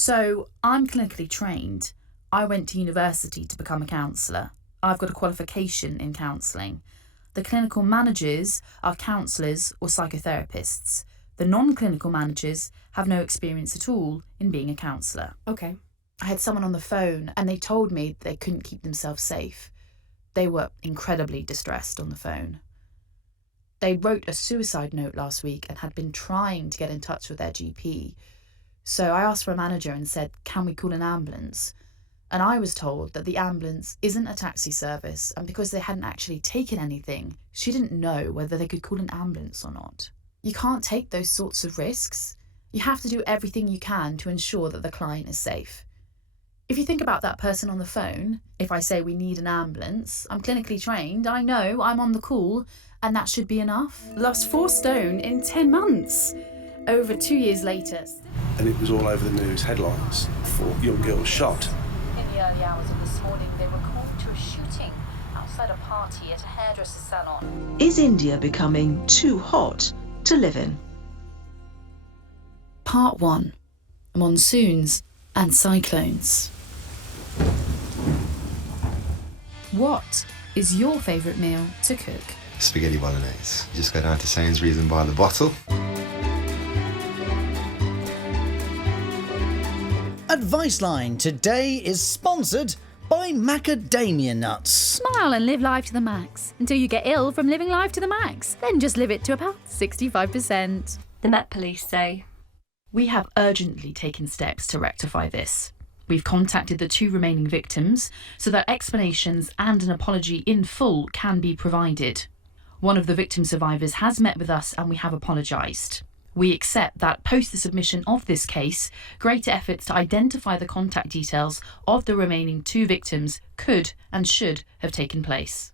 So I'm clinically trained. I went to university to become a counsellor. I've got a qualification in counselling. The clinical managers are counsellors or psychotherapists. The non-clinical managers have no experience at all in being a counsellor. Okay. I had someone on the phone and they told me they couldn't keep themselves safe. They were incredibly distressed on the phone. They wrote a suicide note last week and had been trying to get in touch with their GP. So I asked for a manager and said, can we call an ambulance? And I was told that the ambulance isn't a taxi service, and because they hadn't actually taken anything, she didn't know whether they could call an ambulance or not. You can't take those sorts of risks. You have to do everything you can to ensure that the client is safe. If you think about that person on the phone, if I say we need an ambulance, I'm clinically trained, I know I'm on the call, and that should be enough. Lost 4 stone in 10 months. Over 2 years later. And it was all over the news headlines. 4 young girls shot. In the early hours of this morning, they were called to a shooting outside a party at a hairdresser's salon. Is India becoming too hot to live in? Part 1. Monsoons and cyclones. What is your favourite meal to cook? Spaghetti bolognese. You just go down to Sainsbury's and buy the bottle. Advice Line today is sponsored by macadamia nuts. Smile and live life to the max until you get ill from living life to the max. Then just live it to about 65%. The Met Police say. We have urgently taken steps to rectify this. We've contacted the 2 remaining victims so that explanations and an apology in full can be provided. One of the victim survivors has met with us and we have apologised. We accept that post the submission of this case, greater efforts to identify the contact details of the remaining 2 victims could and should have taken place.